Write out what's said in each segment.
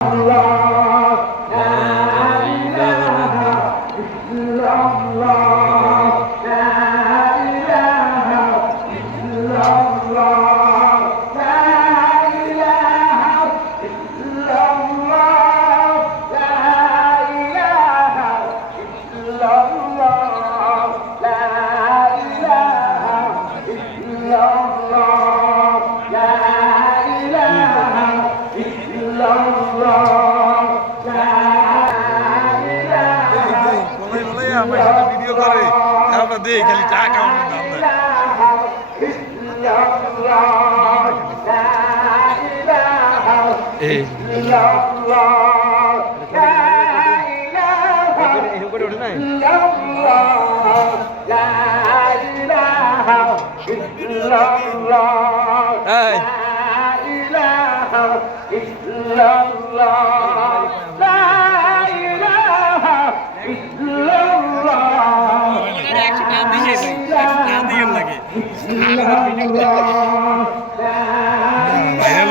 Allah দেই খালি টাকা আমার। Viral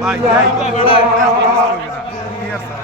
ভাই যাই বড় বড় আমার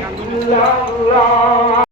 রাজি